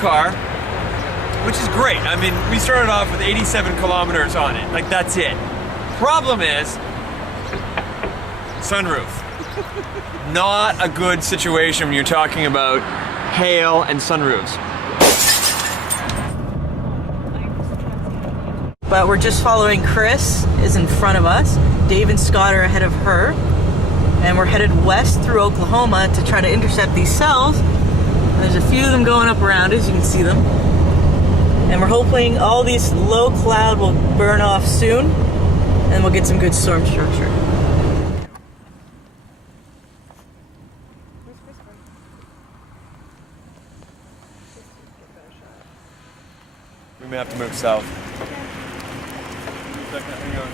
car, which is great. I mean, we started off with 87 kilometers on it. Like, that's it. Problem is, sunroof. Not a good situation when you're talking about hail and sunroofs. But we're just following Chris is in front of us. Dave and Scott are ahead of her. And we're headed west through Oklahoma to try to intercept these cells. And there's a few of them going up around us, you can see them. And we're hoping all these low cloud will burn off soon and we'll get some good storm structure. We may have to move south. Hang on.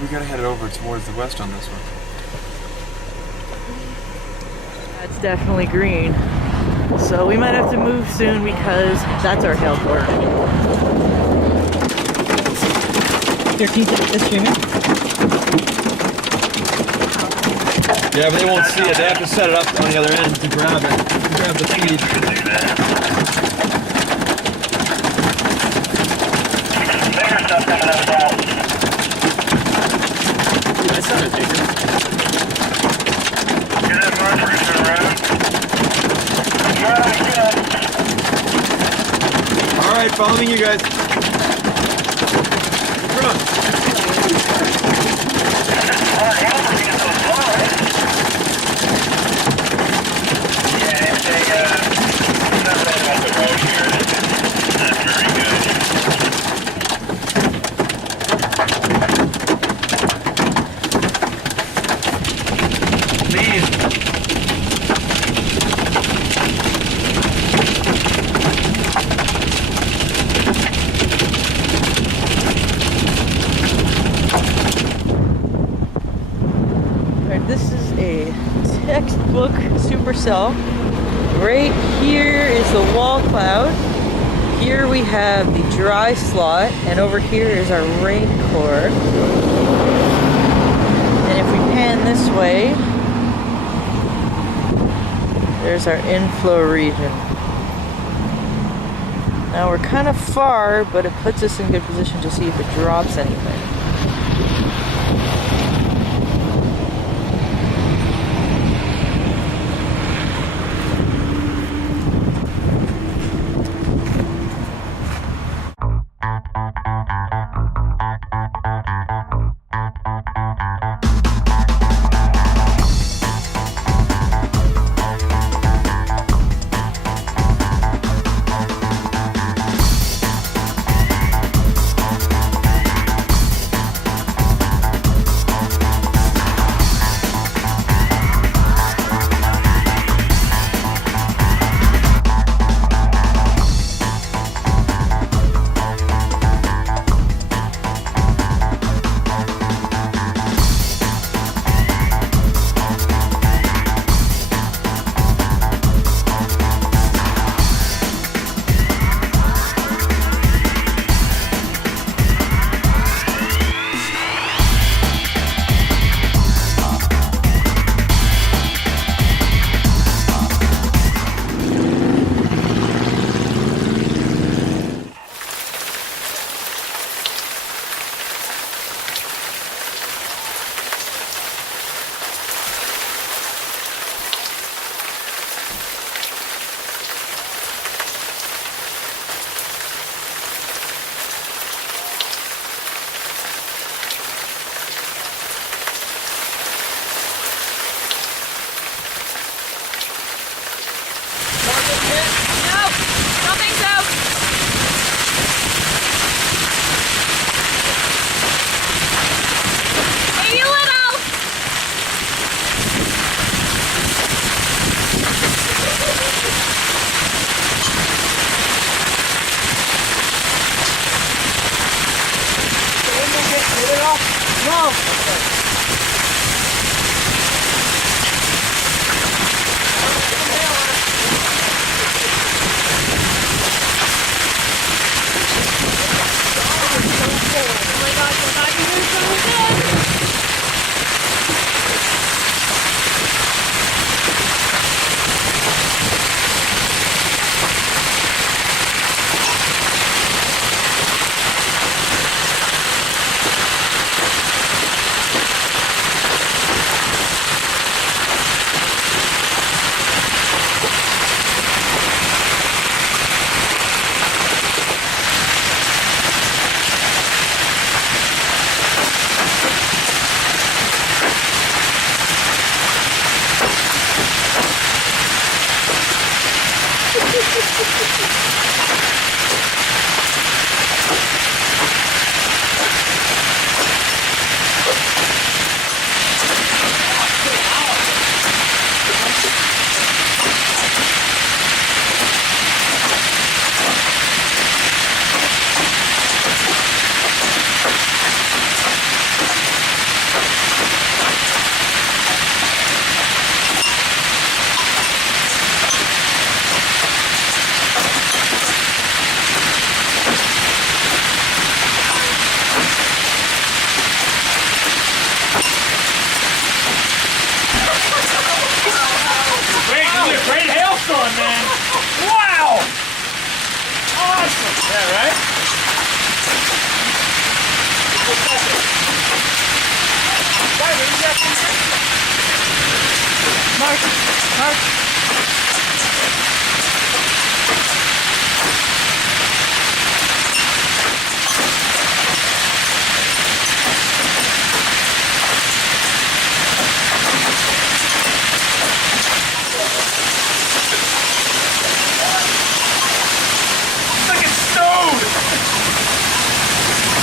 We gotta head over towards the west on this one. That's definitely green. So we might have to move soon because that's our hail corner. Here, can you take this streaming? Yeah, but they won't see it. They have to set it up on the other end to grab it. To grab the feed. Bigger stuff coming out of that. Yeah, I saw it, Jacob. Get in, Mark. We're gonna turn around. Yeah, I All right, following you guys. Come on. supercell. Right here is the wall cloud. Here we have the dry slot, and over here is our rain core. And if we pan this way, there's our inflow region. Now we're kind of far, but it puts us in good position to see if it drops anything.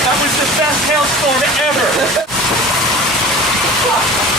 That was the best hailstorm ever!